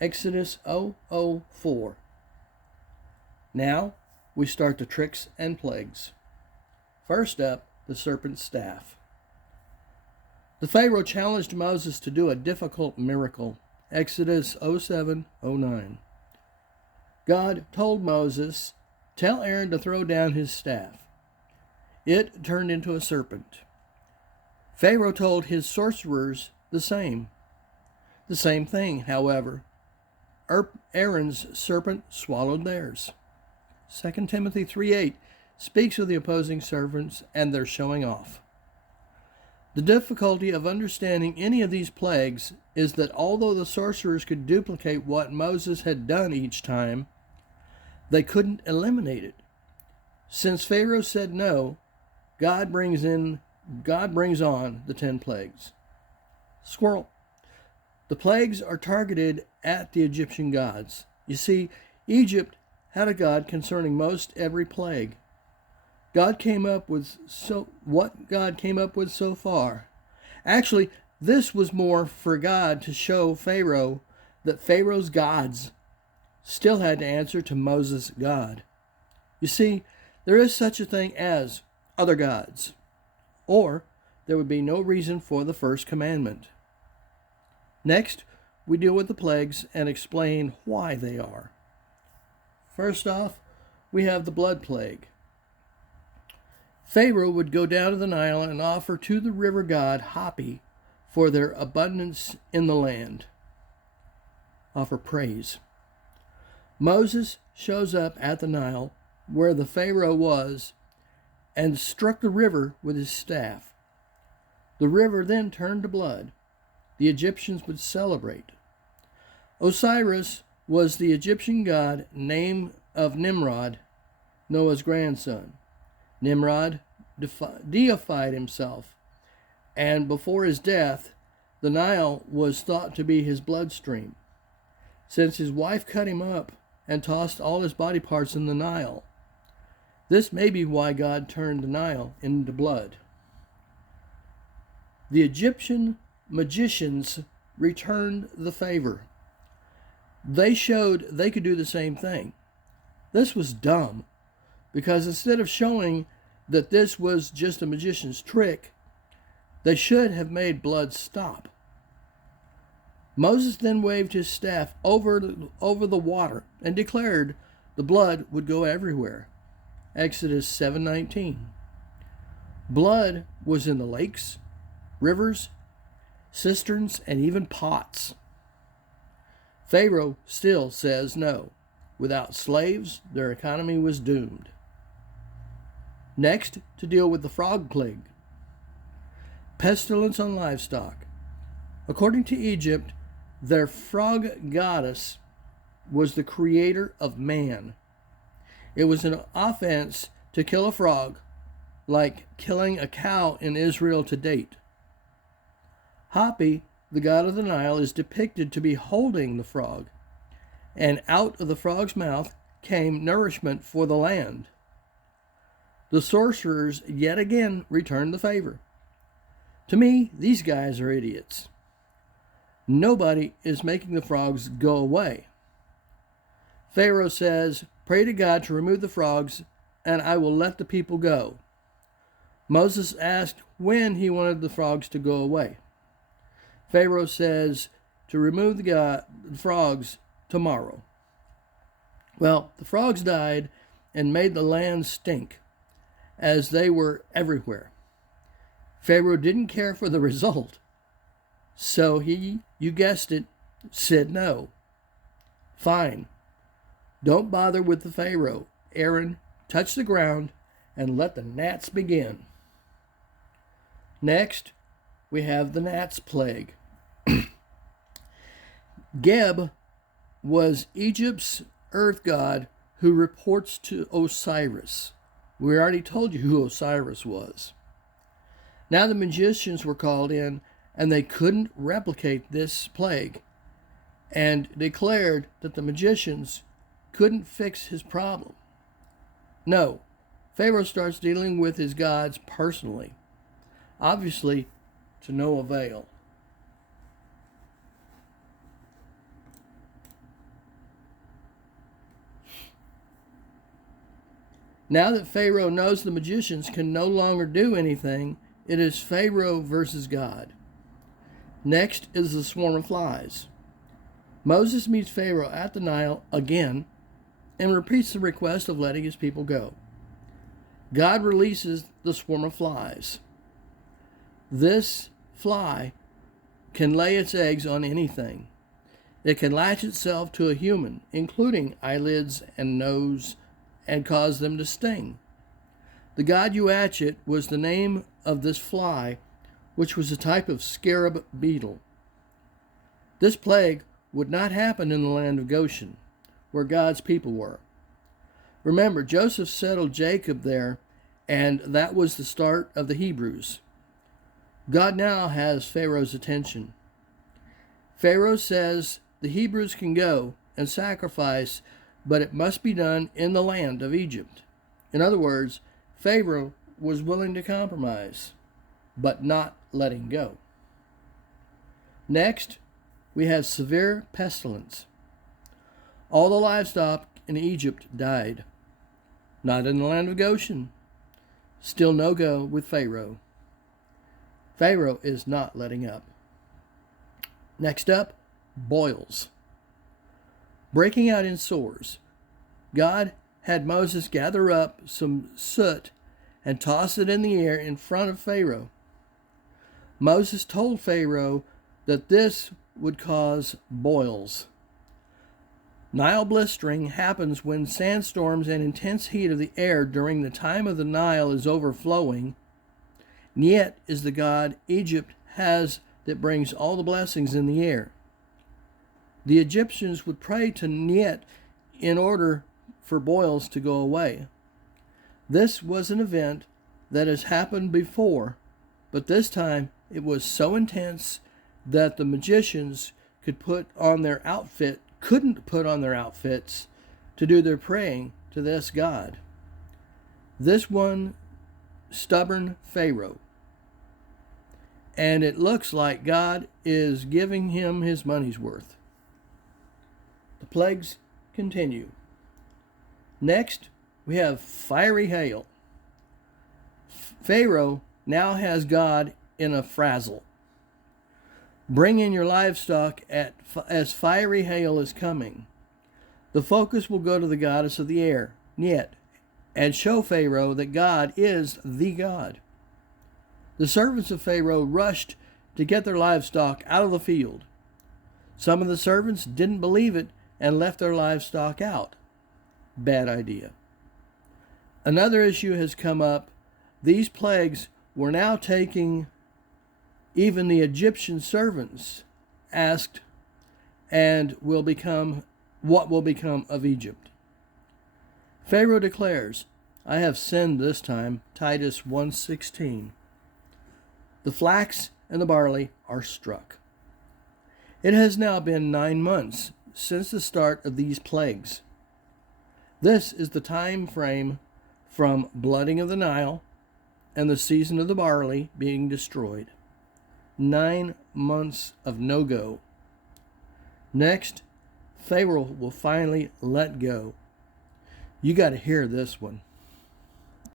Exodus 004. Now we start the tricks and plagues. First up, the serpent's staff. The Pharaoh challenged Moses to do a difficult miracle. Exodus 07:09. God told Moses, "Tell Aaron to throw down his staff." It turned into a serpent. Pharaoh told his sorcerers the same. The same thing, however. Aaron's serpent swallowed theirs. 2 Timothy 3:8 speaks of the opposing servants and their showing off. The difficulty of understanding any of these plagues is that although the sorcerers could duplicate what Moses had done each time, they couldn't eliminate it. Since Pharaoh said no, God brings on the 10 plagues. Squirrel. The plagues are targeted at the Egyptian gods. You see, Egypt had a god concerning most every plague. What God came up with so far. Actually, this was more for God to show Pharaoh that Pharaoh's gods still had to answer to Moses' God. You see, there is such a thing as other gods, or there would be no reason for the first commandment. Next, we deal with the plagues and explain why they are. First off, we have the blood plague. Pharaoh would go down to the Nile and offer to the river god Hapi for their abundance in the land. Offer praise. Moses shows up at the Nile where the Pharaoh was and struck the river with his staff. The river then turned to blood. The Egyptians would celebrate. Osiris was the Egyptian god name of Nimrod, Noah's grandson. Nimrod deified himself, and before his death, the Nile was thought to be his bloodstream, since his wife cut him up and tossed all his body parts in the Nile. This may be why God turned the Nile into blood. The Egyptian magicians returned the favor. They showed they could do the same thing. This was dumb, because instead of showing that this was just a magician's trick, they should have made blood stop. Moses then waved his staff over the water and declared the blood would go everywhere. Exodus 7:19. Blood was in the lakes, rivers, cisterns, and even pots. Pharaoh still says no. Without slaves, their economy was doomed. Next, to deal with the frog plague. Pestilence on livestock. According to Egypt, their frog goddess was the creator of man. It was an offense to kill a frog, like killing a cow in Israel to date. Hapi, the god of the Nile, is depicted to be holding the frog, and out of the frog's mouth came nourishment for the land. The sorcerers yet again returned the favor. To me, these guys are idiots. Nobody is making the frogs go away. Pharaoh says, "Pray to God to remove the frogs, and I will let the people go." Moses asked when he wanted the frogs to go away. Pharaoh says to remove the frogs tomorrow. Well, the frogs died and made the land stink, as they were everywhere. Pharaoh didn't care for the result, so he, you guessed it, said no. Fine. Don't bother with the Pharaoh. Aaron, touch the ground and let the gnats begin. Next, we have the gnats plague. Geb was Egypt's earth god who reports to Osiris. We already told you who Osiris was. Now the magicians were called in, and they couldn't replicate this plague, and declared that the magicians couldn't fix his problem. No, Pharaoh starts dealing with his gods personally, obviously, to no avail. Now that Pharaoh knows the magicians can no longer do anything, it is Pharaoh versus God. Next is the swarm of flies. Moses meets Pharaoh at the Nile again and repeats the request of letting his people go. God releases the swarm of flies. This fly can lay its eggs on anything. It can latch itself to a human, including eyelids and nose, and cause them to sting. The god Uatchit was the name of this fly, which was a type of scarab beetle. This plague would not happen in the land of Goshen, where God's people were. Remember, Joseph settled Jacob there, and that was the start of the Hebrews. God now has Pharaoh's attention. Pharaoh says the Hebrews can go and sacrifice, but it must be done in the land of Egypt. In other words, Pharaoh was willing to compromise, but not letting go. Next, we have severe pestilence. All the livestock in Egypt died. Not in the land of Goshen. Still no go with Pharaoh. Pharaoh is not letting up. Next up, boils. Breaking out in sores. God had Moses gather up some soot and toss it in the air in front of Pharaoh. Moses told Pharaoh that this would cause boils. Nile blistering happens when sandstorms and intense heat of the air during the time of the Nile is overflowing. Niet is the god Egypt has that brings all the blessings in the air. The Egyptians would pray to Niet in order for boils to go away. This was an event that has happened before, but this time it was so intense that the magicians couldn't put on their outfits to do their praying to this god. This one stubborn Pharaoh. And it looks like God is giving him his money's worth. The plagues continue. Next, we have fiery hail. Pharaoh now has God in a frazzle. Bring in your livestock as fiery hail is coming. The focus will go to the goddess of the air, Niet, and show Pharaoh that God is the God. The servants of Pharaoh rushed to get their livestock out of the field. Some of the servants didn't believe it and left their livestock out. Bad idea. Another issue has come up. These plagues were now taking even the Egyptian servants asked, and what will become of Egypt? Pharaoh declares, I have sinned this time, Titus 1:16. The flax and the barley are struck. It has now been 9 months since the start of these plagues. This is the time frame from blooding of the Nile and the season of the barley being destroyed. 9 months of no-go. Next, Pharaoh will finally let go. You got to hear this one.